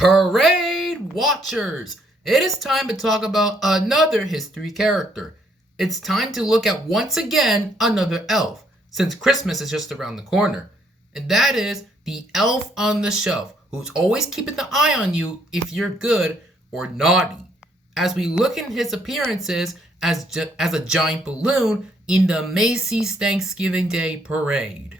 Parade Watchers! It is time to talk about another history character. It's time to look at once again another elf, since Christmas is just around the corner. And that is the elf on the shelf, who's always keeping an eye on you if you're good or naughty. As we look at his appearances as a giant balloon in the Macy's Thanksgiving Day Parade.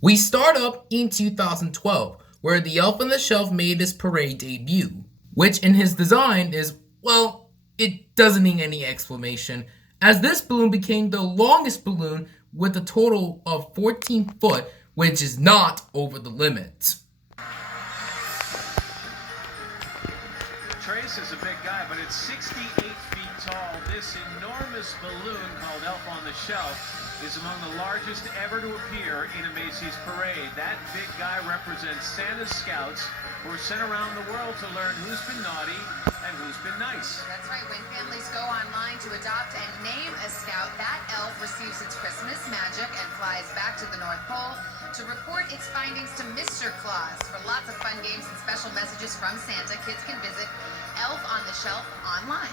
We start up in 2012, where the Elf on the Shelf made his parade debut, which in his design is, well, it doesn't need any explanation, as this balloon became the longest balloon with a total of 14 foot, which is not over the limit. Trace is a big guy, but it's 68 feet tall. This enormous balloon called Elf on the Shelf is among the largest ever to appear in a Macy's parade. That big guy represents Santa's scouts who are sent around the world to learn who's been naughty and who's been nice. That's right. When families go online to adopt and name a scout, that elf receives its Christmas magic and flies back to the North Pole to report its findings to Mr. Claus. For lots of fun games and special messages from Santa, kids can visit Elf on the Shelf online.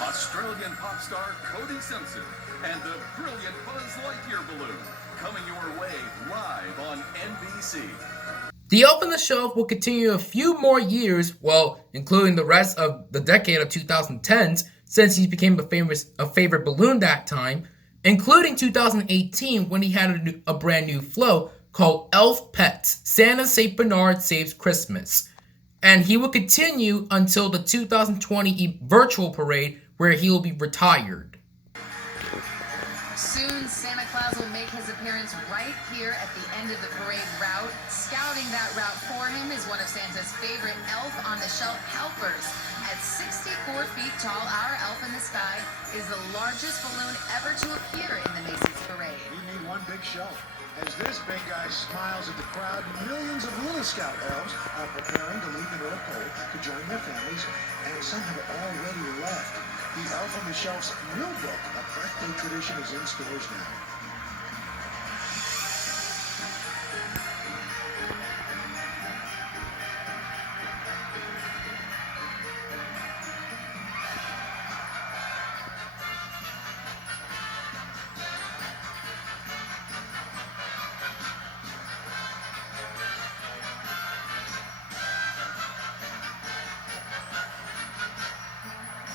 Australian pop star Cody Simpson and the brilliant Buzz Lightyear balloon coming your way live on NBC. The Elf on the Shelf will continue a few more years, well, including the rest of the decade of 2010s, since he became a favorite balloon that time, including 2018 when he had a brand new flow called Elf Pets, Santa St. Bernard Saves Christmas. And he will continue until the 2020 virtual parade, where he will be retired. Soon, Santa Claus will make his appearance right here at the end of the parade route. Scouting that route for him is one of Santa's favorite Elf on the Shelf helpers. At 64 feet tall, our Elf in the Sky is the largest balloon ever to appear in the Macy's parade. We need one big shelf. As this big guy smiles at the crowd, millions of little Scout elves are preparing to leave the North Pole to join their families, and some have already left. The Elf on the Shelf's new book, A Birthday Tradition, is in stores now.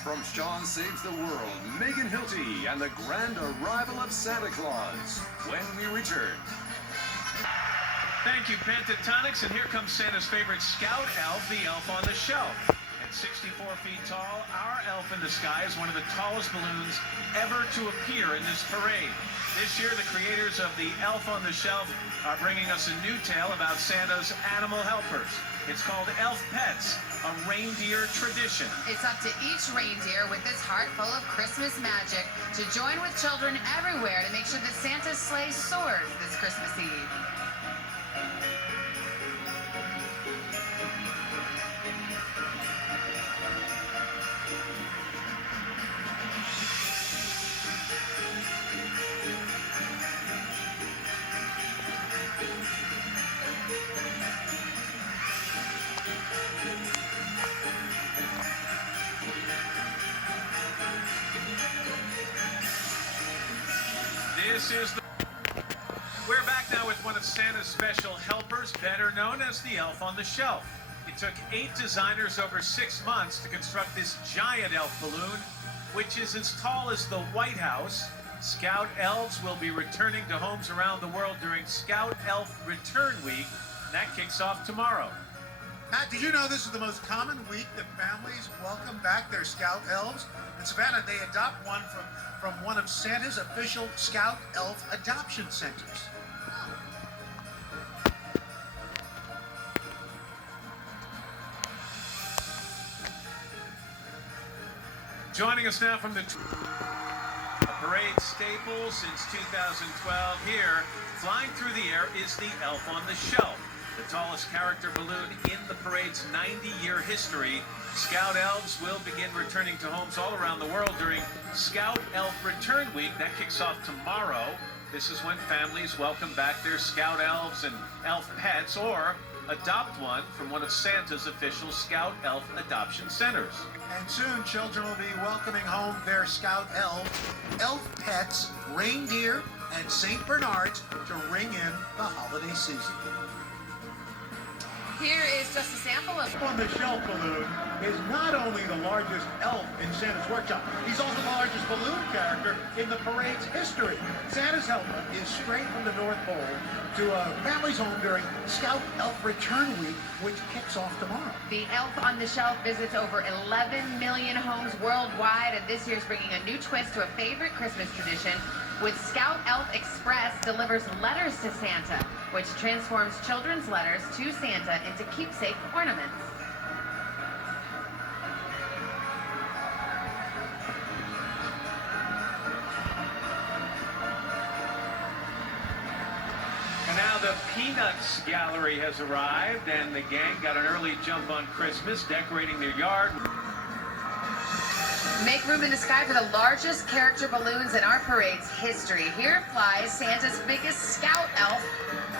From Sean Saves the World, Megan Hilty, and the grand arrival of Santa Claus, when we return. Thank you, Pentatonics, and here comes Santa's favorite scout elf, the Elf on the Shelf. At 64 feet tall, our Elf in the Sky is one of the tallest balloons ever to appear in this parade. This year, the creators of the Elf on the Shelf are bringing us a new tale about Santa's animal helpers. It's called Elf Pets, a reindeer tradition. It's up to each reindeer with its heart full of Christmas magic to join with children everywhere to make sure that Santa's sleigh soars this Christmas Eve. We're back now with one of Santa's special helpers, better known as the Elf on the Shelf. It took 8 designers over 6 months to construct this giant elf balloon, which is as tall as the White House. Scout elves will be returning to homes around the world during Scout Elf Return Week, and that kicks off tomorrow. Matt, did you know this is the most common week that families welcome back their Scout elves? In Savannah, they adopt one from one of Santa's official Scout Elf adoption centers. Joining us now from the parade staple since 2012 here, flying through the air is the Elf on the Shelf. The tallest character balloon in the parade's 90-year history. Scout elves will begin returning to homes all around the world during Scout Elf Return Week. That kicks off tomorrow. This is when families welcome back their Scout elves and elf pets, or adopt one from one of Santa's official Scout Elf adoption centers. And soon, children will be welcoming home their Scout elves, elf pets, reindeer, and St. Bernards to ring in the holiday season. Here is just a sample of... On the Shelf balloon is not only the largest elf in Santa's workshop, he's also the largest balloon character in the parade's history. Santa's helmet is straight from the North Pole to a family's home during Scout Elf Return Week, which kicks off tomorrow. The Elf on the Shelf visits over 11 million homes worldwide, and this year's bringing a new twist to a favorite Christmas tradition with Scout Elf Express delivers letters to Santa, which transforms children's letters to Santa into keepsake ornaments. And now the Peanuts Gallery has arrived, and the gang got an early jump on Christmas, decorating their yard. Make room in the sky for the largest character balloons in our parade's history. Here flies Santa's biggest Scout elf,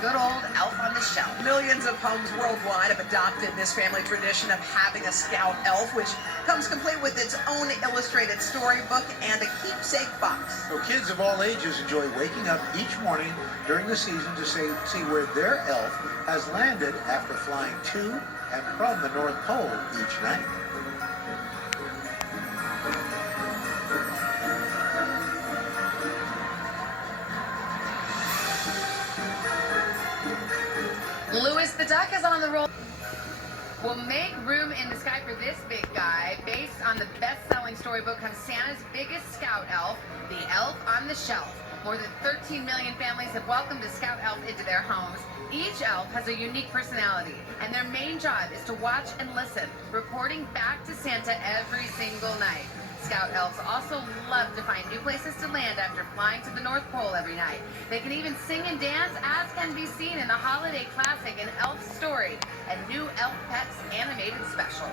good old Elf on the Shelf. Millions of homes worldwide have adopted this family tradition of having a Scout elf, which comes complete with its own illustrated storybook and a keepsake box. So kids of all ages enjoy waking up each morning during the season to see where their elf has landed after flying to and from the North Pole each night. Louis the Duck is on the roll. We'll make room in the sky for this big guy. Based on the best-selling storybook comes Santa's biggest Scout elf, the Elf on the Shelf. More than 13 million families have welcomed a Scout elf into their homes. Each elf has a unique personality, and their main job is to watch and listen, reporting back to Santa every single night. Scout elves also love to find new places to land after flying to the North Pole every night. They can even sing and dance, as can be seen in the holiday classic An Elf's Story and new Elf Pets animated specials.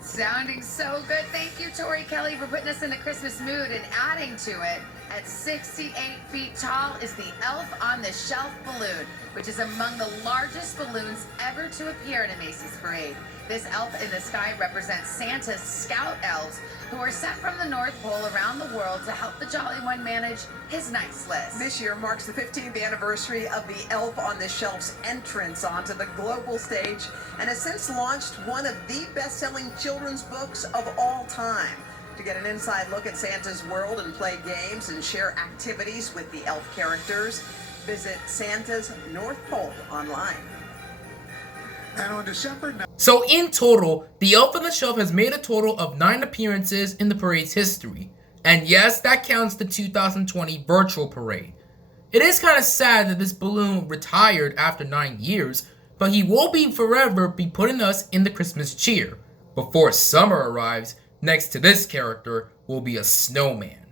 Sounding so good. Thank you, Tori Kelly, for putting us in the Christmas mood and adding to it. At 68 feet tall is the Elf on the Shelf balloon, which is among the largest balloons ever to appear in a Macy's parade. This elf in the sky represents Santa's Scout elves, who are sent from the North Pole around the world to help the Jolly One manage his nice list. This year marks the 15th anniversary of the Elf on the Shelf's entrance onto the global stage and has since launched one of the best-selling children's books of all time. To get an inside look at Santa's world and play games and share activities with the elf characters, visit Santa's North Pole online. And on December 9th, So in total, the Elf on the Shelf has made a total of 9 appearances in the parade's history. And yes, that counts the 2020 virtual parade. It is kind of sad that this balloon retired after 9 years, but he will forever be putting us in the Christmas cheer. Before summer arrives, next to this character will be a snowman.